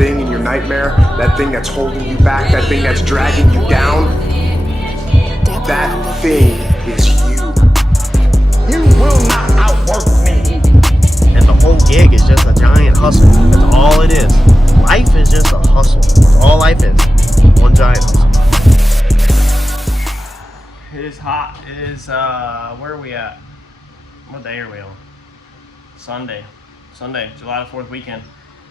thing in your nightmare, that thing that's holding you back, that thing that's dragging you down, that thing is you. You will not outwork me. And the whole gig is just a giant hustle. That's all it is. Life is just a hustle. That's all life is. One giant hustle. It is hot. It is, where are we at? What day are we on? Sunday, July the 4th weekend.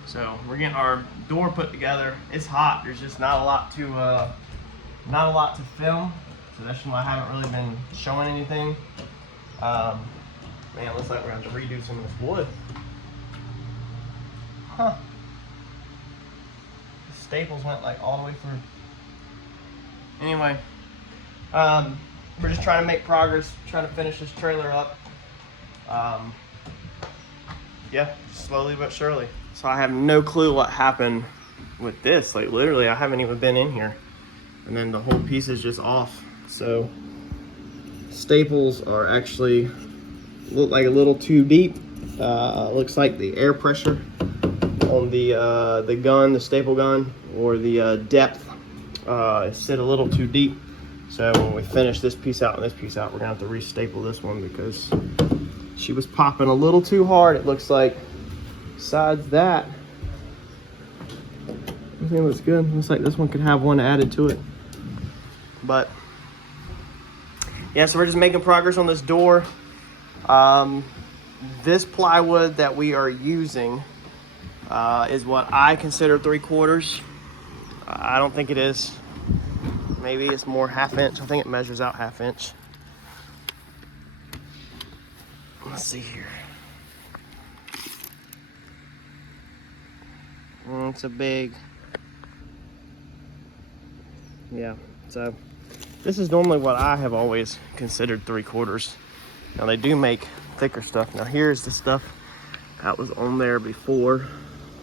So we're getting our door put together. It's hot. There's just not a lot to film. So that's why I haven't really been showing anything. Man, looks like we're gonna have to redo some of this wood. Huh. The staples went like all the way through. Anyway, we're just trying to make progress, trying to finish this trailer up. Yeah, slowly but surely. So I have no clue what happened with this. Like literally, I haven't even been in here. And then the whole piece is just off. So staples are actually look like a little too deep. Looks like the air pressure on the gun, the staple gun, or the depth sit a little too deep. So when we finish this piece out and this piece out, we're gonna have to re-staple this one because she was popping a little too hard. It looks like. Besides that, everything looks good. Looks like this one could have one added to it. But yeah, so we're just making progress on this door. This plywood that we are using is what I consider 3/4. I don't think it is. Maybe it's more 1/2 inch. I think it measures out 1/2 inch. Let's see here. It's a big, yeah. So this is normally what I have always considered 3/4. Now they do make thicker stuff. Now here's the stuff that was on there before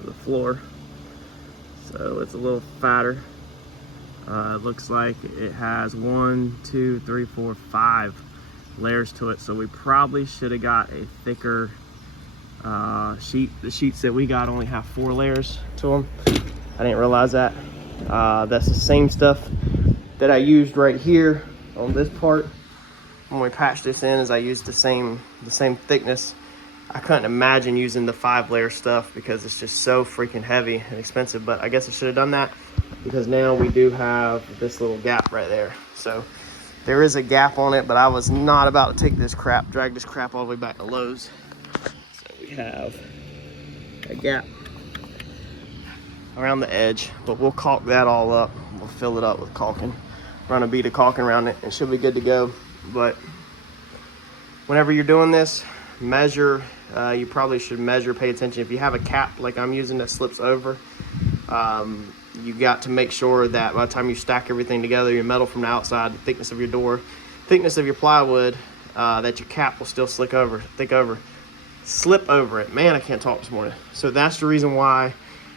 the floor. So it's a little fatter. It looks like it has 1, 2, 3, 4, 5 layers to it. So we probably should have got a thicker sheet. The sheets that we got only have 4 layers to them. I didn't realize that. That's the same stuff that I used right here on this part. When we patched this in, as I used the same thickness. I couldn't imagine using the 5-layer stuff because it's just so freaking heavy and expensive, but I guess I should have done that because now we do have this little gap right there. So there is a gap on it, but I was not about to take this crap, drag this crap all the way back to Lowe's. So we have a gap around the edge, but we'll caulk that all up. We'll fill it up with caulking, run a bead of caulking around it, and it should be good to go. But whenever you're doing this, measure. You probably should measure, pay attention. If you have a cap like I'm using that slips over, you got to make sure that by the time you stack everything together, your metal from the outside, the thickness of your door, thickness of your plywood, that your cap will still slip over it. Man, I can't talk this morning. So that's the reason why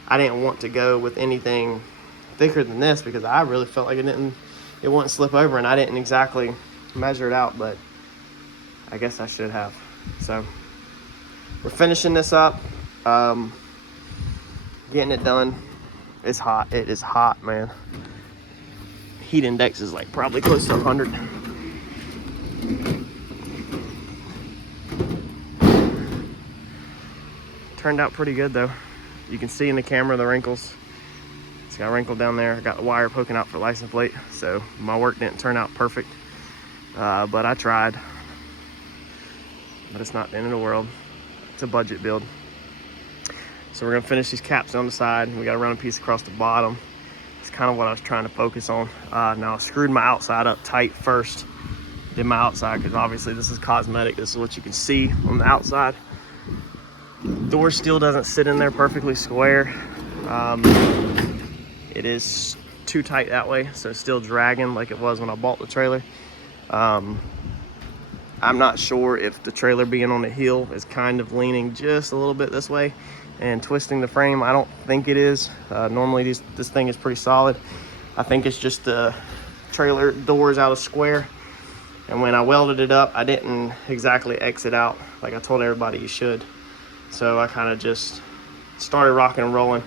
I didn't want to go with anything thicker than this, because I really felt like it wouldn't slip over, and I didn't exactly measure it out, but I guess I should have. So we're finishing this up, getting it done. It's hot. It is hot, man. Heat index is like probably close to 100. Turned out pretty good though. You can see in the camera the wrinkles. It's got a wrinkle down there. I got the wire poking out for license plate, so my work didn't turn out perfect, but I tried. But it's not the end of the world. It's a budget build. So we're gonna finish these caps on the side. We gotta run a piece across the bottom. It's kind of what I was trying to focus on. Now I screwed my outside up tight first. Did my outside, because obviously this is cosmetic. This is what you can see on the outside. Door still doesn't sit in there perfectly square. It is too tight that way, so it's still dragging like it was when I bought the trailer. I'm not sure if the trailer being on the hill is kind of leaning just a little bit this way and twisting the frame. I don't think it is. Normally this thing is pretty solid. I think it's just the trailer doors out of square. And when I welded it up, I didn't exactly exit out like I told everybody you should. So I kind of just started rocking and rolling.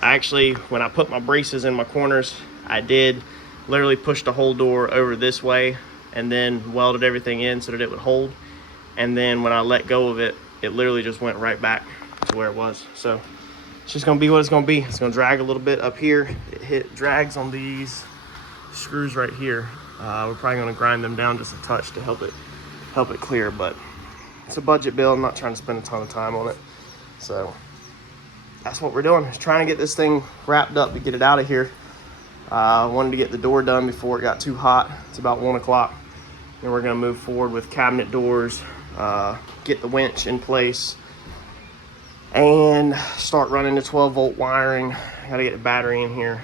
I actually, when I put my braces in my corners, I did literally push the whole door over this way and then welded everything in so that it would hold. And then when I let go of it, it literally just went right back to where it was. So it's just gonna be what it's gonna be. It's gonna drag a little bit up here. It drags on these screws right here. We're probably gonna grind them down just a touch to help it clear, but it's a budget build. I'm not trying to spend a ton of time on it. So that's what we're doing, is trying to get this thing wrapped up to get it out of here. I wanted to get the door done before it got too hot. It's about 1 o'clock. And we're gonna move forward with cabinet doors, get the winch in place, and start running the 12-volt wiring. I gotta get the battery in here,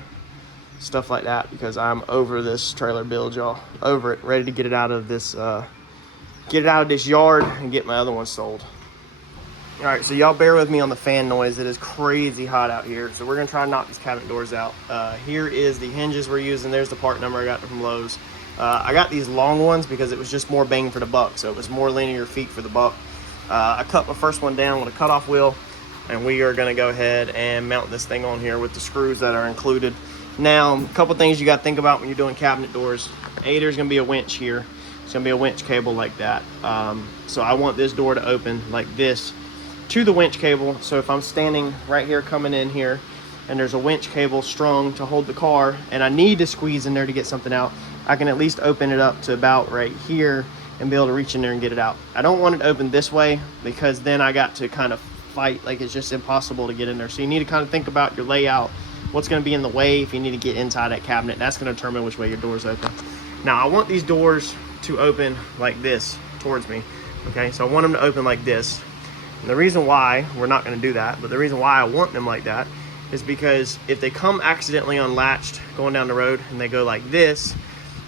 stuff like that, because I'm over this trailer build, y'all. Over it, ready to get it out of this yard and get my other one sold. All right, so y'all bear with me on the fan noise. It is crazy hot out here, so we're gonna try to knock these cabinet doors out. Here is the hinges we're using. There's the part number I got from Lowe's. I got these long ones because it was just more bang for the buck, so it was more linear feet for the buck. I cut my first one down with a cutoff wheel, and we are gonna go ahead and mount this thing on here with the screws that are included. Now, a couple things you gotta think about when you're doing cabinet doors. There's gonna be a winch here. It's gonna be a winch cable like that. So I want this door to open like this to the winch cable. So if I'm standing right here coming in here and there's a winch cable strung to hold the car and I need to squeeze in there to get something out, I can at least open it up to about right here and be able to reach in there and get it out. I don't want it open this way because then I got to kind of fight, like it's just impossible to get in there. So you need to kind of think about your layout, what's going to be in the way if you need to get inside that cabinet. That's going to determine which way your doors open. Now I want these doors to open like this towards me. Okay, so I want them to open like this. And the reason why, we're not going to do that, but the reason why I want them like that is because if they come accidentally unlatched going down the road and they go like this,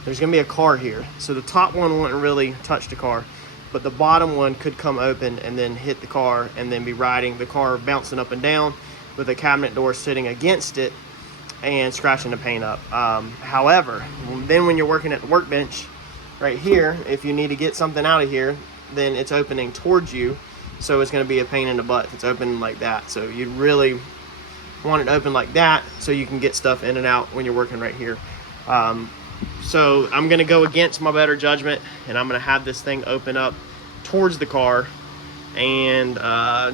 there's going to be a car here. So the top one wouldn't really touch the car, but the bottom one could come open and then hit the car and then be riding the car, bouncing up and down with the cabinet door sitting against it and scratching the paint up. However, then when you're working at the workbench right here, if you need to get something out of here, then it's opening towards you. So it's going to be a pain in the butt if it's open like that. So you really want it open like that so you can get stuff in and out when you're working right here. So I'm going to go against my better judgment, and I'm going to have this thing open up towards the car and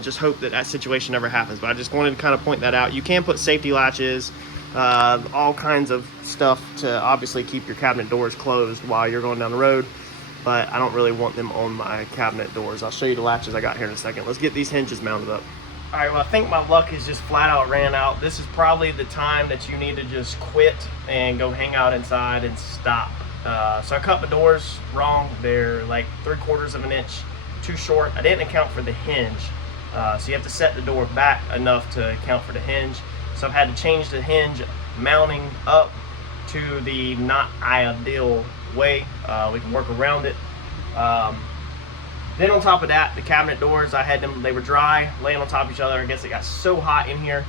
just hope that that situation never happens. But I just wanted to kind of point that out. You can put safety latches, all kinds of stuff to obviously keep your cabinet doors closed while you're going down the road, but I don't really want them on my cabinet doors. I'll show you the latches I got here in a second. Let's get these hinges mounted up. All right, well, I think my luck is just flat out ran out. This is probably the time that you need to just quit and go hang out inside and stop. So I cut my doors wrong. They're like 3/4 of an inch too short. I didn't account for the hinge. So you have to set the door back enough to account for the hinge. So I've had to change the hinge mounting up to the not ideal way. We can work around it. Then on top of that, the cabinet doors, I had them, they were dry, laying on top of each other. I guess it got so hot in here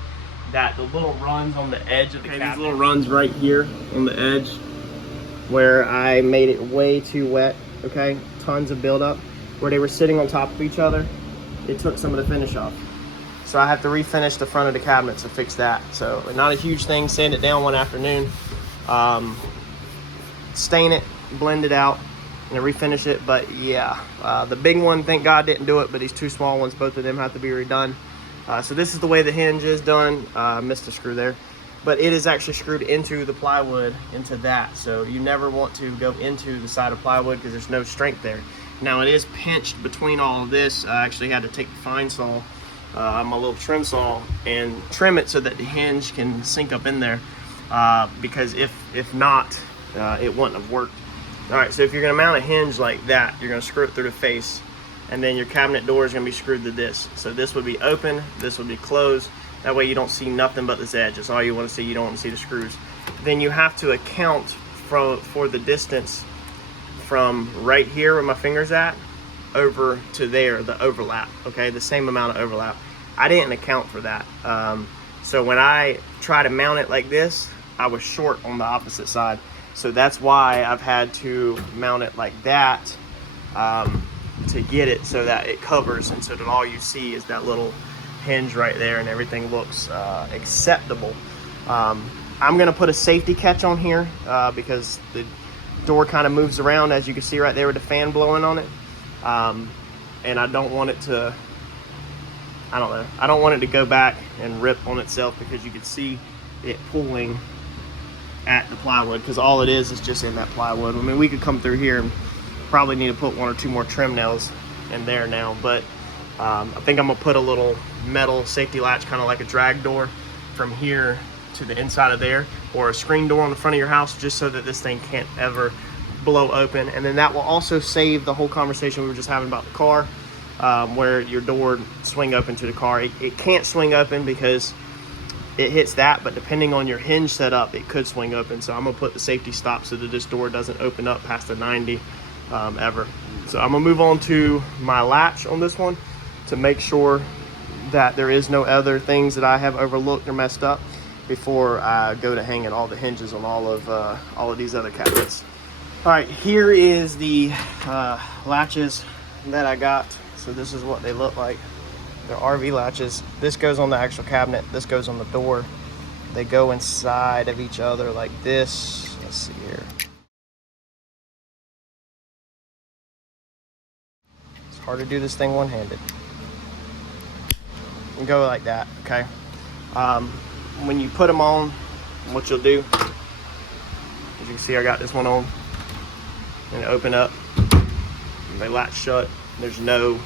that the little runs on the edge of the cabinet, these little runs right here on the edge where I made it way too wet, okay? Tons of buildup. Where they were sitting on top of each other, it took some of the finish off. So I have to refinish the front of the cabinet to fix that. So not a huge thing, sand it down one afternoon, stain it, blend it out, and refinish it. But yeah, the big one, thank God, didn't do it, but these two small ones, both of them have to be redone. So this is the way the hinge is done. Missed a screw there, but it is actually screwed into the plywood, into that. So you never want to go into the side of plywood because there's no strength there. Now it is pinched between all of this. I actually had to take the fine saw, my little trim saw, and trim it so that the hinge can sink up in there, because if not, it wouldn't have worked. All right, so if you're gonna mount a hinge like that, you're gonna screw it through the face, and then your cabinet door is gonna be screwed to this. So this would be open, this would be closed. That way you don't see nothing but this edge. That's all you wanna see. You don't wanna see the screws. Then you have to account for the distance from right here where my finger's at over to there, the overlap, okay? The same amount of overlap. I didn't account for that. So when I try to mount it like this, I was short on the opposite side. So that's why I've had to mount it like that, to get it so that it covers, and so that all you see is that little hinge right there, and everything looks acceptable. I'm gonna put a safety catch on here because the door kind of moves around, as you can see right there with the fan blowing on it. And I don't want it to, I don't want it to go back and rip on itself, because you can see it pulling at the plywood, because all it is just in that plywood. I mean, we could come through here and probably need to put 1 or 2 more trim nails in there now, but I think I'm gonna put a little metal safety latch, kind of like a drag door, from here to the inside of there, or a screen door on the front of your house, just so that this thing can't ever blow open. And then that will also save the whole conversation we were just having about the car, where your door swing open to the car. It can't swing open because it hits that, but depending on your hinge setup, it could swing open. So I'm gonna put the safety stop so that this door doesn't open up past the 90 ever. So I'm gonna move on to my latch on this one to make sure that there is no other things that I have overlooked or messed up before I go to hanging all the hinges on all of these other cabinets. All right, here is the latches that I got. So this is what they look like. They're RV latches. This goes on the actual cabinet. This goes on the door. They go inside of each other like this. Let's see here. It's hard to do this thing one-handed. And go like that, okay? When you put them on, what you'll do, as you can see, I got this one on, and open up, and they latch shut. There's no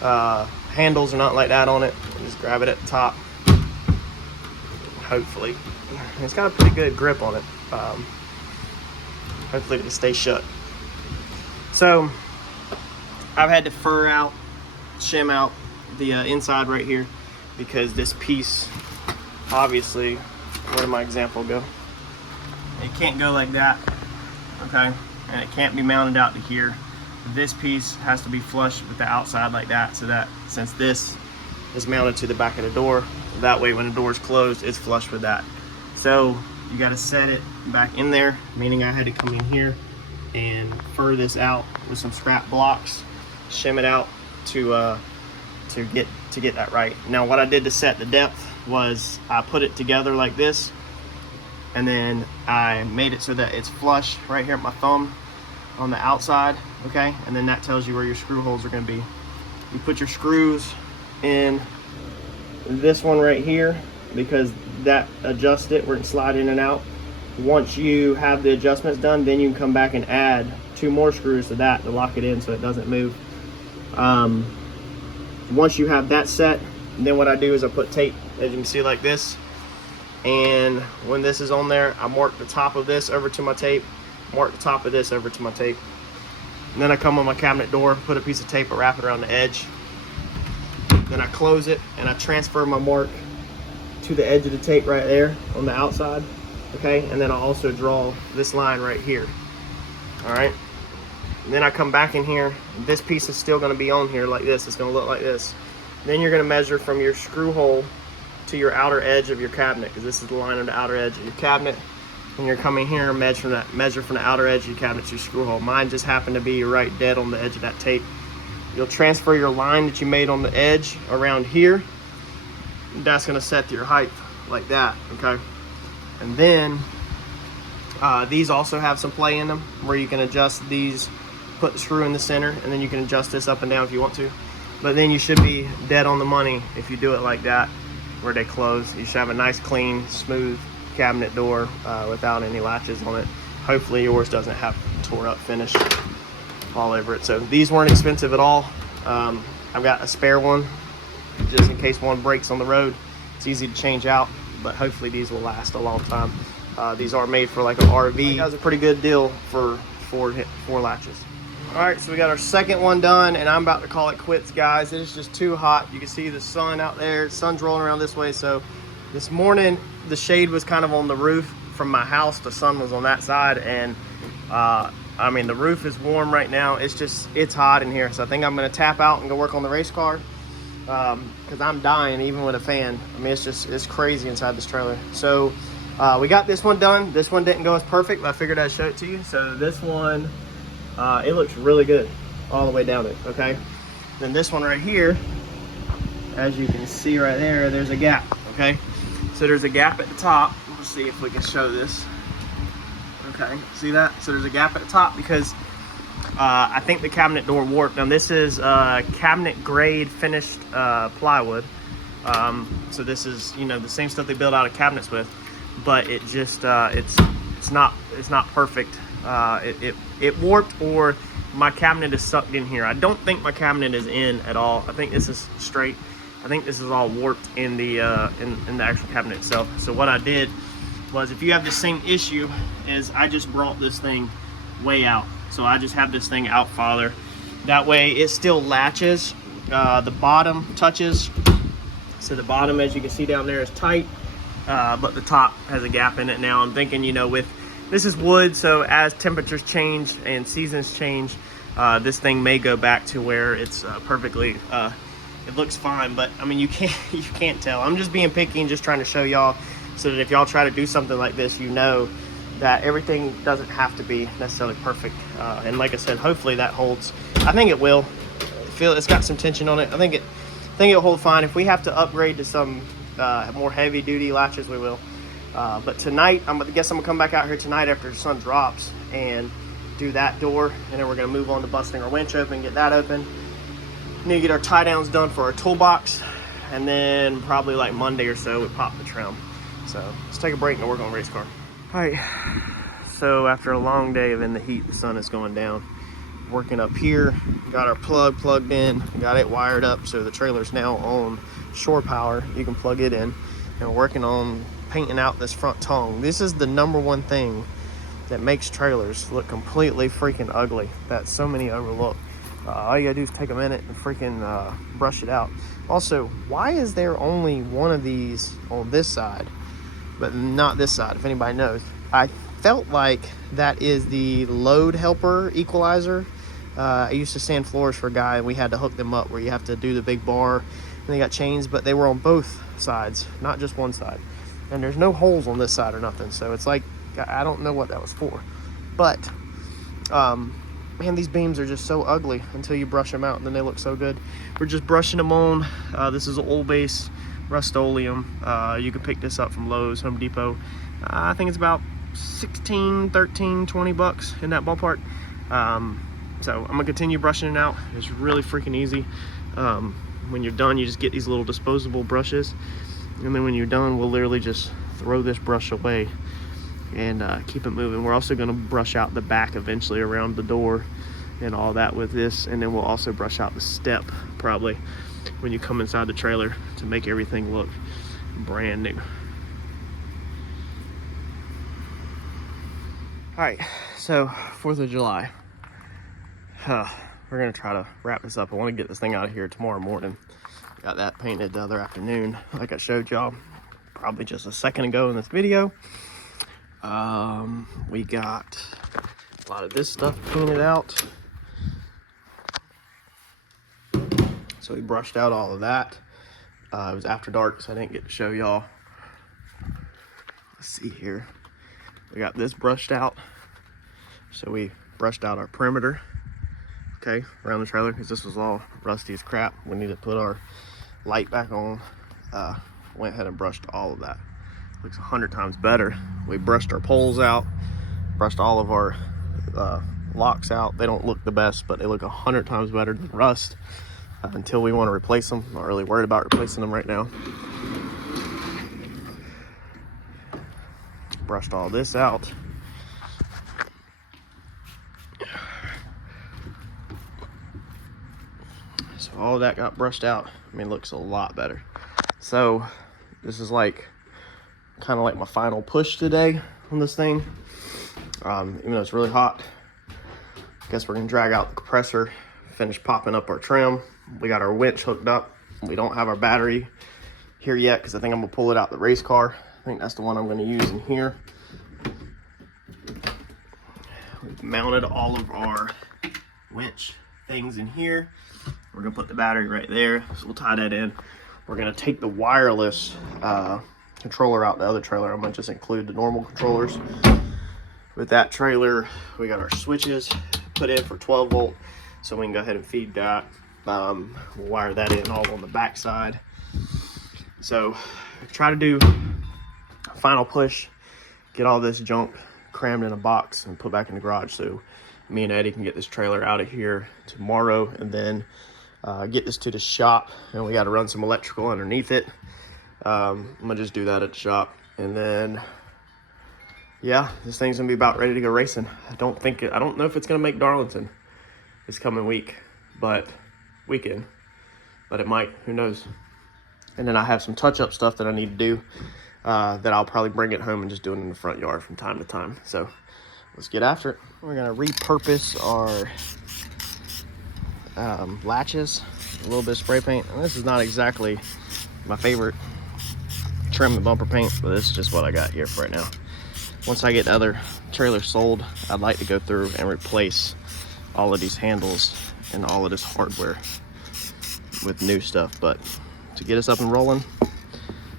handles or nothing like that on it. You just grab it at the top, hopefully. It's got a pretty good grip on it. Hopefully it stays shut. So I've had to fur out, shim out the inside right here, because this piece, obviously, where did my example go? It can't go like that, okay? And it can't be mounted out to here. This piece has to be flush with the outside like that, so that since this is mounted to the back of the door, that way when the door is closed, it's flush with that. So you got to set it back in there, meaning I had to come in here and fur this out with some scrap blocks, shim it out to get that right. Now what I did to set the depth was I put it together like this, and then I made it so that it's flush right here at my thumb on the outside, okay? And then that tells you where your screw holes are going to be. You put your screws in this one right here, because that adjusts it where it can slide in and out. Once you have the adjustments done, then you can come back and add 2 more screws to that to lock it in so it doesn't move. Once you have that set, then what I do is I put tape, as you can see, like this. And when this is on there, I mark the top of this over to my tape, mark the top of this over to my tape. And then I come on my cabinet door, put a piece of tape and wrap it around the edge. Then I close it and I transfer my mark to the edge of the tape right there on the outside, okay? And then I also draw this line right here, all right? And then I come back in here, this piece is still gonna be on here like this. It's gonna look like this. Then you're gonna measure from your screw hole to your outer edge of your cabinet, because this is the line of the outer edge of your cabinet. And you're coming here and measure from the outer edge of your cabinet to your screw hole. Mine just happened to be right dead on the edge of that tape. You'll transfer your line that you made on the edge around here. That's gonna set your height like that, okay? And then these also have some play in them where you can adjust these, put the screw in the center, and then you can adjust this up and down if you want to. But then you should be dead on the money if you do it like that, where they close. You should have a nice, clean, smooth cabinet door without any latches on it. Hopefully yours doesn't have tore up finish all over it. So these weren't expensive at all. I've got a spare one just in case one breaks on the road. It's easy to change out, but hopefully these will last a long time. These are made for like an RV. That was a pretty good deal for four latches. All right, so we got our second one done, and I'm about to call it quits, guys. It is just too hot. You can see the sun out there. The sun's rolling around this way. So this morning, the shade was kind of on the roof from my house. The sun was on that side, and I mean, the roof is warm right now. It's hot in here. So I think I'm gonna tap out and go work on the race car, because I'm dying even with a fan. I mean, it's crazy inside this trailer. So we got this one done. This one didn't go as perfect, but I figured I'd show it to you. So this one, it looks really good all the way down it, okay? Then this one right here, as you can see right there, there's a gap, okay? So there's a gap at the top. Let's see if we can show this. Okay, see that? So there's a gap at the top because I think the cabinet door warped. Now this is cabinet grade finished plywood. So this is, you know, the same stuff they build out of cabinets with, but it just it's not perfect. It warped, or my cabinet is sucked in here. I don't think my cabinet is in at all. I think this is straight. I think this is all warped in the actual cabinet itself. So what I did was, if you have the same issue, is I just brought this thing way out. So I just have this thing out farther. That way it still latches. The bottom touches. So the bottom, as you can see down there, is tight, but the top has a gap in it. Now I'm thinking, you know, with this is wood, so as temperatures change and seasons change, this thing may go back to where it's perfectly. It looks fine, but I mean, you can't tell. I'm just being picky and just trying to show y'all, so that if y'all try to do something like this, you know that everything doesn't have to be necessarily perfect. And like I said, hopefully that holds. I think it will. It's got some tension on it. I think it'll hold fine. If we have to upgrade to some more heavy duty latches, we will. But tonight, I guess I'm gonna come back out here tonight after the sun drops and do that door, and then we're gonna move on to busting our winch open, get that open. Need to get our tie downs done for our toolbox, and then probably like Monday or so we pop the trim. So let's take a break and work on the race car. All right, so after a long day of in the heat, the sun is going down. Working up here, got our plug plugged in, got it wired up, so the trailer's now on shore power. You can plug it in, and we're working on painting out this front tongue. This is the #1 thing that makes trailers look completely freaking ugly that so many overlook. All you gotta do is take a minute and freaking brush it out. Also, why is there only one of these on this side but not this side, if anybody knows? I felt like that is the load helper equalizer. I used to sand floors for a guy, and we had to hook them up where you have to do the big bar, and they got chains, but they were on both sides, not just one side. And there's no holes on this side or nothing, so it's like, I don't know what that was for. But man, these beams are just so ugly until you brush them out, and then they look so good. We're just brushing them on. This is an oil base Rust-Oleum. You can pick this up from Lowe's, Home Depot. I think it's about 16, 13, 20 bucks in that ballpark. So I'm gonna continue brushing it out. It's really freaking easy. When you're done, you just get these little disposable brushes, and then when you're done, we'll literally just throw this brush away and keep it moving. We're also going to brush out the back eventually around the door and all that with this, and then we'll also brush out the step probably when you come inside the trailer to make everything look brand new. All right, so 4th of July. We're gonna try to wrap this up. I want to get this thing out of here tomorrow morning. Got that painted the other afternoon, like I showed y'all probably just a second ago in this video. We got a lot of this stuff painted out. So we brushed out all of that. It was after dark, so I didn't get to show y'all. Let's see here. We got this brushed out. So we brushed out our perimeter, okay, around the trailer, because this was all rusty as crap. We need to put our light back on. Went ahead and brushed all of that. Looks 100 times better. We brushed our poles out, brushed all of our locks out. They don't look the best, but they look 100 times better than rust. Until we want to replace them. Not really worried about replacing them right now. Brushed all this out. So all that got brushed out. I mean, it looks a lot better. So this is like kind of like my final push today on this thing. Even though it's really hot, I guess we're gonna drag out the compressor, finish popping up our trim. We got our winch hooked up. We don't have our battery here yet because I think I'm gonna pull it out the race car. I think that's the one I'm gonna use in here. We've mounted all of our winch things in here. We're gonna put the battery right there, so we'll tie that in. We're gonna take the wireless controller out the other trailer. I'm gonna just include the normal controllers. With that trailer, we got our switches put in for 12 volt, so we can go ahead and feed that. We'll wire that in all on the back side. So try to do a final push, get all this junk crammed in a box and put back in the garage so me and Eddie can get this trailer out of here tomorrow, and then get this to the shop, and we got to run some electrical underneath it. I'm gonna just do that at the shop, and then yeah, this thing's gonna be about ready to go racing. I don't know if it's gonna make Darlington this coming weekend, but it might, who knows. And then I have some touch-up stuff that I need to do that I'll probably bring it home and just do it in the front yard from time to time. So let's get after it. We're gonna repurpose our latches, a little bit of spray paint. And this is not exactly my favorite trim and bumper paint, but this is just what I got here for right now. Once I get the other trailer sold, I'd like to go through and replace all of these handles and all of this hardware with new stuff. But to get us up and rolling,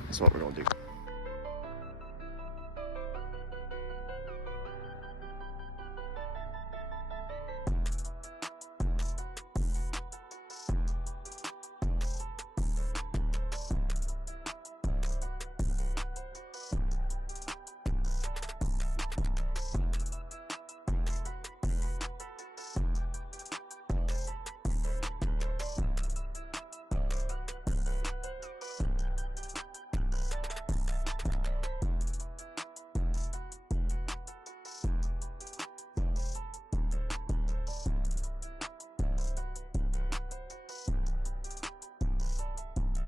that's what we're gonna do.